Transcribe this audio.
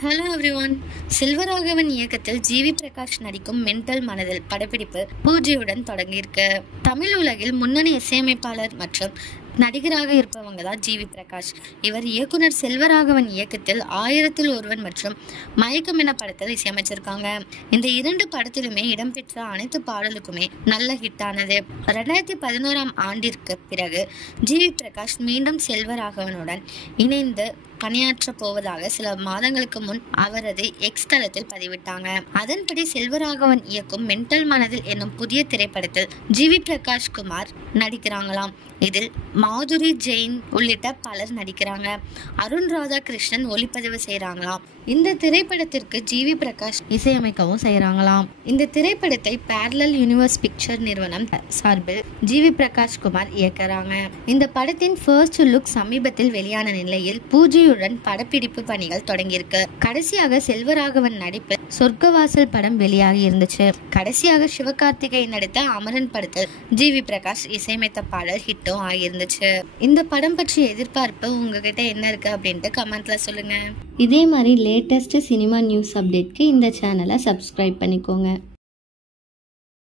Hello everyone. Selvaraghavan இயக்கத்தில் GV Prakash நடிக்கும் mental மனதில் படப்பிடிப்பு பூஜையுடன் தொடங்கியிருக்கு. தமிழ் உலகில் முன்னணி இசையமைப்பாளர் மற்றும் நடிகராக இருப்பவங்க தான் ஜிவி பிரகாஷ். இவர் இயக்குனர் செல்வராகவன் இயக்கத்தில் 1000ல் ஒருவன் மற்றும் மயக்கம் என படத்தில் இசையமைச்சிருக்காங்க. இந்த 2 படத்திலுமே இடம்பெற்ற அனைத்து பாடலுக்குமே நல்ல ஹிட்டானது. 2011ஆம் ஆண்டிற்கு பிறகு ஜிவி பிரகாஷ் மீண்டும் செல்வராகவனுடன் இணைந்து பணியாற்ற போவதாக சில மாதங்களுக்கு முன் அவரது எக்ஸ் தளத்தில் பதிவிட்டாங்க. அதன்படி செல்வராகவன் இயக்கும் மென்டல் மனதில் என்னும் புதிய திரைப்படத்தில் ஜிவி பிரகாஷ் குமார் நடிக்கிறாங்களாம். இதில் மாதுரி ஜெயின் உள்ளிட்ட பலர் நடிக்கிறாங்க. அருண் ராதாகிருஷ்ணன் ஒளிப்பதிவு செய்யறாங்களாம். இந்த திரைப்படத்திற்கு ஜிவி பிரகாஷ் இசையமைக்கவும் செய்யறாங்களாம். இந்த திரைப்படத்தை பேரலல் யூனிவர்ஸ் பிக்சர் நிறுவனம் சார்பில் ஜிவி பிரகாஷ் குமார் இயக்குறாங்க. இந்த படத்தின் ஃபர்ஸ்ட் லுக் சமீபத்தில் வெளியான நிலையில் பூஜையுடன் படப்பிடிப்பு பணிகள் தொடங்கியிருக்கு. கடைசியாக செல்வராகவன் நடிப்பில் சொர்க்கவாசல் படம் வெளியாகி இருந்துச்சு. கடைசியாக சிவகார்த்திகேயன் நடித்த அமரன் படத்தில் ஜிவி பிரகாஷ் இசையமைத்த பாடல் ஹிட்டும் ஆகியிருந்துச்சு. இந்த படம் பற்றிய எதிர்பார்ப்பு உங்ககிட்ட என்ன இருக்கு அப்படின்ட்டு கமெண்ட்ல சொல்லுங்க. இதே மாதிரி லேட்டஸ்ட் சினிமா நியூஸ் அப்டேட்க்கு இந்த சேனலை சப்ஸ்கிரைப் பண்ணிக்கோங்க.